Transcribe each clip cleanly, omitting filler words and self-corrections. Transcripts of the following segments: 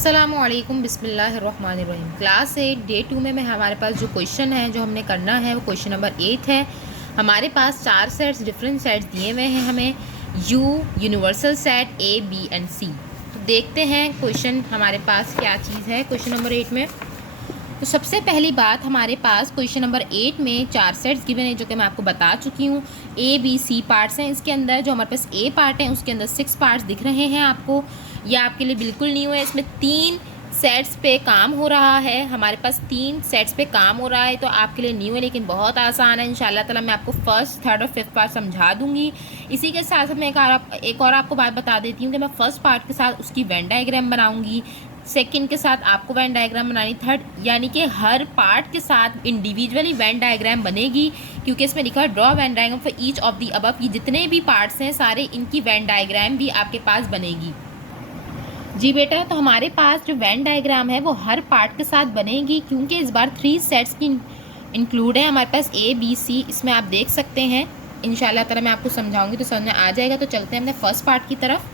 अस्सलामुअलैकुम बिस्मिल्लाहिर्रहमानिर्रहीम। Class 8 day 2 में हमारे पास जो क्वेश्चन है जो हमने करना है वो क्वेश्चन नंबर 8 है। हमारे पास 4 सेट्स डिफरेंट सेट्स दिए हुए हैं हमें, U universal set A B and C. तो देखते हैं क्वेश्चन हमारे पास क्या चीज़ है क्वेश्चन नंबर 8 में। तो सबसे पहली बात, हमारे पास क्वेश्चन नंबर 8 में 4 सेट्स गिवन है जो कि मैं आपको बता चुकी हूँ। ए बी सी पार्ट्स हैं इसके अंदर। जो हमारे पास ए पार्ट है उसके अंदर 6 पार्ट्स दिख रहे हैं आपको। यह आपके लिए बिल्कुल न्यू है। इसमें 3 सेट्स पे काम हो रहा है। हमारे पास 3 सेट्स पे काम हो रहा है तो आपके लिए न्यू है लेकिन बहुत आसान है। इंशाल्लाह ताला मैं आपको फर्स्ट, थर्ड और फिफ्थ पार्ट समझा दूंगी। इसी के साथ मैं एक और आपको बात बता देती हूँ कि मैं फर्स्ट पार्ट के साथ उसकी वेन डायग्राम बनाऊँगी, सेकंड के साथ आपको वेन डायग्राम बनानी, थर्ड यानी कि हर पार्ट के साथ इंडिविजुअली वेन डायग्राम बनेगी, क्योंकि इसमें लिखा है draw Venn diagram for each of the above. ये जितने भी पार्ट्स हैं सारे इनकी वेन डायग्राम भी आपके पास बनेगी। जी बेटा, तो हमारे पास जो वेन डायग्राम है वो हर पार्ट के साथ बनेगी, क्योंकि इस बार 3 सेट्स की इंक्लूड है हमारे पास ए बी सी। इसमें आप देख सकते हैं। इंशाल्लाह ताला मैं आपको समझाऊंगी तो समझ में आ जाएगा। तो चलते हैं अपने फर्स्ट पार्ट की तरफ।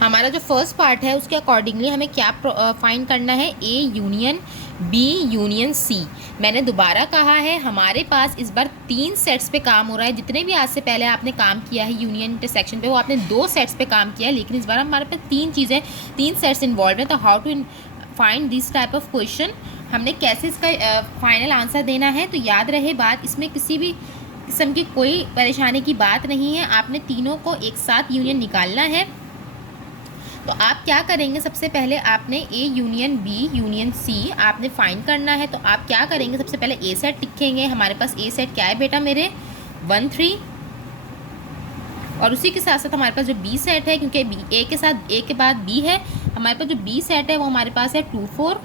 हमारा जो फर्स्ट पार्ट है उसके अकॉर्डिंगली हमें क्या फाइंड करना है, A union B union C. मैंने दोबारा कहा है हमारे पास इस बार 3 सेट्स पे काम हो रहा है। जितने भी आज से पहले आपने काम किया है यूनियन इंटरसेक्शन पे वो आपने 2 सेट्स पे काम किया है, लेकिन इस बार हमारे पास 3 सेट्स इन्वॉल्व हैं। तो how to find this type of question, हमने कैसे इसका फाइनल आंसर देना है। तो याद रहे बात, इसमें किसी भी किस्म की कोई परेशानी की बात नहीं है। आपने तीनों को एक साथ यूनियन निकालना है। तो आप क्या करेंगे, सबसे पहले आपने A union B union C आपने फाइंड करना है। तो आप क्या करेंगे, सबसे पहले ए सेट लिखेंगे। हमारे पास ए सेट क्या है बेटा मेरे, 1 3। और उसी के साथ साथ हमारे पास जो बी सेट है, क्योंकि बी ए के साथ ए के बाद बी है, हमारे पास जो बी सेट है वो हमारे पास है 2 4।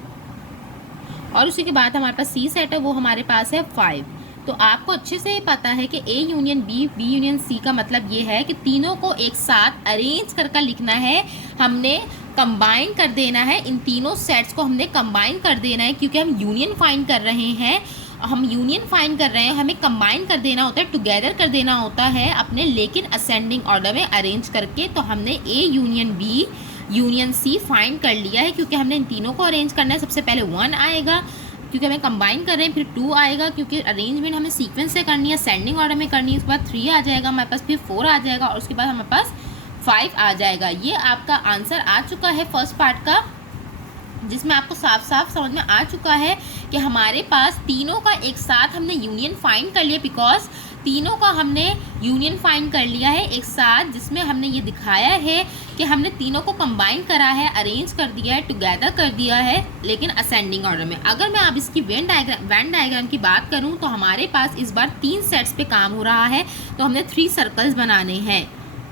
और उसी के बाद हमारे पास सी सेट है वो हमारे पास है 5। तो आपको अच्छे से पता है कि A union B B union C का मतलब ये है कि तीनों को एक साथ अरेंज कर लिखना है। हमने कंबाइन कर देना है, इन तीनों सेट्स को हमने कंबाइन कर देना है, क्योंकि हम यूनियन फाइंड कर रहे हैं। हम यूनियन फाइंड कर रहे हैं, हमें कंबाइन कर देना होता है, टुगेदर कर देना होता है अपने, लेकिन असेंडिंग ऑर्डर में अरेंज करके। तो हमने A union B union C find कर लिया है, क्योंकि हमने इन तीनों को अरेंज करना है। सबसे पहले 1 आएगा क्योंकि हमें कंबाइन कर रहे हैं, फिर 2 आएगा क्योंकि अरेंजमेंट हमें सीक्वेंस से करनी है, सेंडिंग ऑर्डर में करनी है। उसके बाद 3 आ जाएगा हमारे पास, फिर 4 आ जाएगा और उसके बाद हमारे पास 5 आ जाएगा। ये आपका आंसर आ चुका है फर्स्ट पार्ट का, जिसमें आपको साफ साफ समझ में आ चुका है कि हमारे पास तीनों का एक साथ हमने यूनियन फाइंड कर लिया। बिकॉज तीनों का हमने यूनियन फाइंड कर लिया है एक साथ, जिसमें हमने ये दिखाया है कि हमने तीनों को कंबाइन करा है, अरेंज कर दिया है, टुगेदर कर दिया है, लेकिन असेंडिंग ऑर्डर में। अगर मैं अब इसकी वेन डायग्राम की बात करूं तो हमारे पास इस बार 3 सेट्स पे काम हो रहा है। तो हमने 3 सर्कल्स बनाने हैं,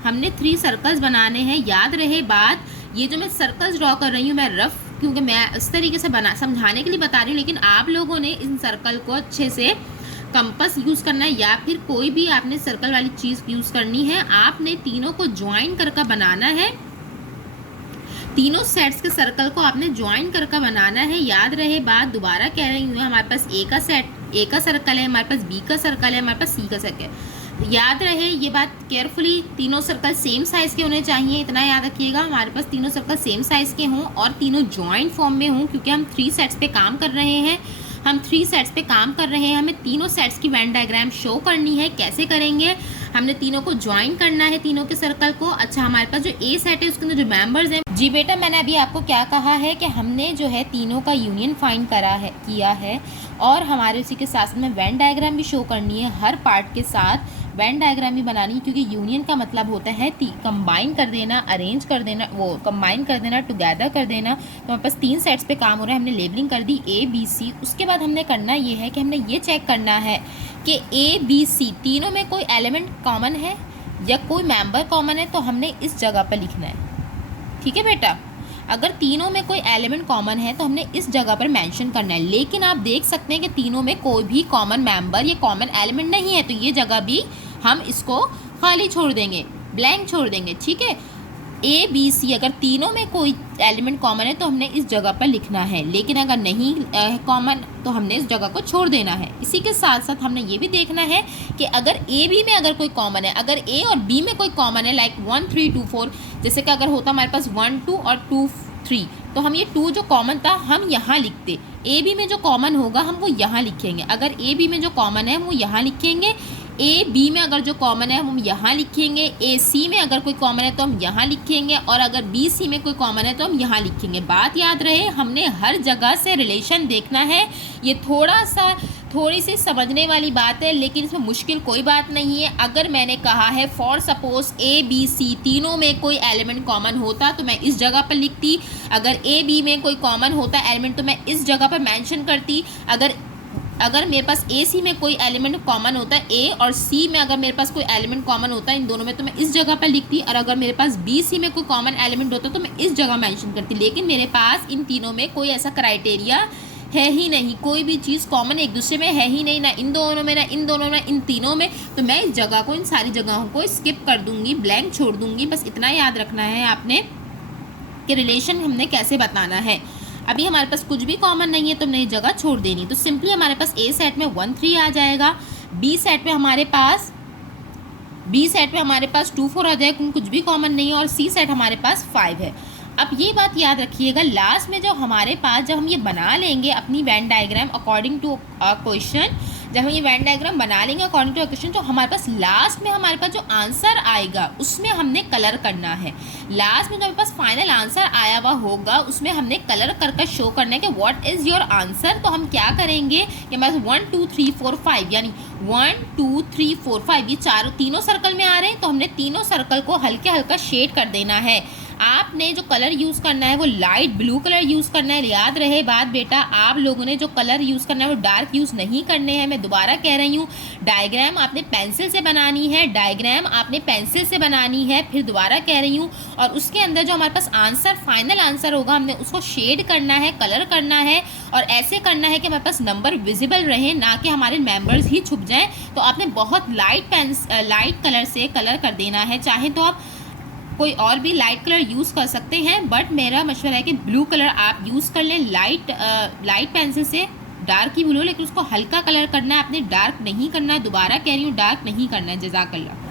हमने 3 सर्कल्स बनाने हैं। याद रहे बात, ये जो मैं सर्कल्स ड्रॉ कर रही हूँ मैं रफ, क्योंकि मैं इस तरीके से समझाने के लिए बता रही हूँ, लेकिन आप लोगों ने इन सर्कल को अच्छे से कंपास यूज़ करना है या फिर कोई भी आपने सर्कल वाली चीज़ यूज़ करनी है। आपने तीनों को ज्वाइन करके बनाना है, तीनों सेट्स के सर्कल को आपने ज्वाइन करके बनाना है। याद रहे बात, दोबारा कह रही हूँ, हमारे पास ए का सर्कल है, हमारे पास बी का सर्कल है, हमारे पास सी का सर्कल। याद रहे ये बात केयरफुली, तीनों सर्कल सेम साइज़ के होने चाहिए, इतना याद रखिएगा। हमारे पास तीनों सर्कल सेम साइज़ के हों और तीनों ज्वाइंट फॉर्म में हों, क्योंकि हम 3 सेट्स पे काम कर रहे हैं। हमें तीनों सेट्स की वेन डायग्राम शो करनी है। कैसे करेंगे, हमने तीनों को ज्वाइन करना है, तीनों के सर्कल को। अच्छा, हमारे पास जो ए सेट है उसके अंदर जो मेंबर्स हैं, जी बेटा मैंने अभी आपको क्या कहा है कि हमने जो है तीनों का यूनियन फाइंड किया है और हमारे उसी के साथ में वेन डायग्राम भी शो करनी है। हर पार्ट के साथ वेन डायग्राम भी बनानी है, क्योंकि यूनियन का मतलब होता है कंबाइन कर देना, अरेंज कर देना, वो कंबाइन कर देना, टुगेदर कर देना। तो हमारे पास 3 सेट्स पे काम हो रहा है, हमने लेबलिंग कर दी ए बी सी। उसके बाद हमने करना ये है कि हमने ये चेक करना है कि ए बी सी तीनों में कोई एलिमेंट कॉमन है या कोई मेंबर कॉमन है, तो हमने इस जगह पर लिखना है। ठीक है बेटा, अगर तीनों में कोई एलिमेंट कॉमन है तो हमने इस जगह पर मेंशन करना है। लेकिन आप देख सकते हैं कि तीनों में कोई भी कॉमन मेंबर या कॉमन एलिमेंट नहीं है, तो ये जगह भी हम इसको खाली छोड़ देंगे, ब्लैंक छोड़ देंगे। ठीक है, ए बी सी अगर तीनों में कोई एलिमेंट कॉमन है तो हमने इस जगह पर लिखना है, लेकिन अगर नहीं कॉमन तो हमने इस जगह को छोड़ देना है। इसी के साथ साथ हमने ये भी देखना है कि अगर ए बी में अगर कोई कॉमन है, अगर ए और बी में कोई कॉमन है, लाइक 1 3 2 4, जैसे कि अगर होता हमारे पास 1 2 और 2 3। तो हम ये 2 जो कॉमन था हम यहाँ लिखते, ए बी में जो कॉमन होगा हम वो यहाँ लिखेंगे। अगर ए बी में जो कॉमन है वो यहाँ लिखेंगे, ए बी में अगर जो कॉमन है हम यहाँ लिखेंगे, ए सी में अगर कोई कॉमन है तो हम यहाँ लिखेंगे, और अगर बी सी में कोई कॉमन है तो हम यहाँ लिखेंगे। बात याद रहे, हमने हर जगह से रिलेशन देखना है। ये थोड़ी सी समझने वाली बात है, लेकिन इसमें मुश्किल कोई बात नहीं है। अगर मैंने कहा है for suppose A B C तीनों में कोई एलिमेंट कॉमन होता तो मैं इस जगह पर लिखती, अगर ए बी में कोई कॉमन होता एलिमेंट तो मैं इस जगह पर मेंशन करती, अगर मेरे पास ए सी में कोई एलिमेंट कॉमन होता है, ए और सी में अगर मेरे पास कोई एलिमेंट कॉमन होता है इन दोनों में तो मैं इस जगह पर लिखती, और अगर मेरे पास बी सी में कोई कॉमन एलिमेंट होता तो मैं इस जगह मेंशन करती। लेकिन मेरे पास इन तीनों में कोई ऐसा क्राइटेरिया है ही नहीं, कोई भी चीज़ कॉमन एक दूसरे में है ही नहीं, ना इन दोनों में, ना इन दोनों में, इन तीनों में। तो मैं इस जगह को, इन सारी जगहों को स्किप कर दूंगी, ब्लैंक छोड़ दूंगी। बस इतना याद रखना है आपने कि रिलेशन हमने कैसे बताना है। अभी हमारे पास कुछ भी कॉमन नहीं है तो हमने ये जगह छोड़ देनी। तो सिंपली हमारे पास ए सेट में 1 3 आ जाएगा, बी सेट में हमारे पास 2 4 आ जाएगा क्योंकि कुछ भी कॉमन नहीं है, और सी सेट हमारे पास 5 है। अब ये बात याद रखिएगा, लास्ट में जो हमारे पास जब हम ये बना लेंगे अपनी Venn diagram according to question, जब हम ये वेन डायग्राम बना लेंगे अकॉर्डिंग टू क्वेश्चन, तो हमारे पास लास्ट में हमारे पास जो आंसर आएगा उसमें हमने कलर करना है। लास्ट में जो हमारे पास फाइनल आंसर आया हुआ होगा उसमें हमने कलर कर शो करना है कि व्हाट इज़ योर आंसर। तो हम क्या करेंगे कि हमारे 1 2 3 4 5 यानी 1 2 3 4 5 ये तीनों सर्कल में आ रहे हैं, तो हमने तीनों सर्कल को हल्का शेड कर देना है। आपने जो कलर यूज़ करना है वो लाइट ब्लू कलर यूज़ करना है। याद रहे बात बेटा, आप लोगों ने जो कलर यूज़ करना है वो डार्क यूज़ नहीं करने हैं। मैं दोबारा कह रही हूँ, डायग्राम आपने पेंसिल से बनानी है, फिर दोबारा कह रही हूँ। और उसके अंदर जो हमारे पास आंसर, फाइनल आंसर होगा, हमने उसको शेड करना है, कलर करना है, और ऐसे करना है कि हमारे पास नंबर विजिबल रहे, ना कि हमारे मेंबर्स ही छुप जाएँ। तो आपने बहुत लाइट कलर से कलर कर देना है। चाहे तो आप कोई और भी लाइट कलर यूज़ कर सकते हैं, बट मेरा मशवरा है कि ब्लू कलर आप यूज़ कर लें। लाइट पेंसिल से डार्क ही ब्लू, लेकिन उसको हल्का कलर करना है, आपने डार्क नहीं करना है। दोबारा कह रही हूँ, डार्क नहीं करना है। जज़ाकल्लाह।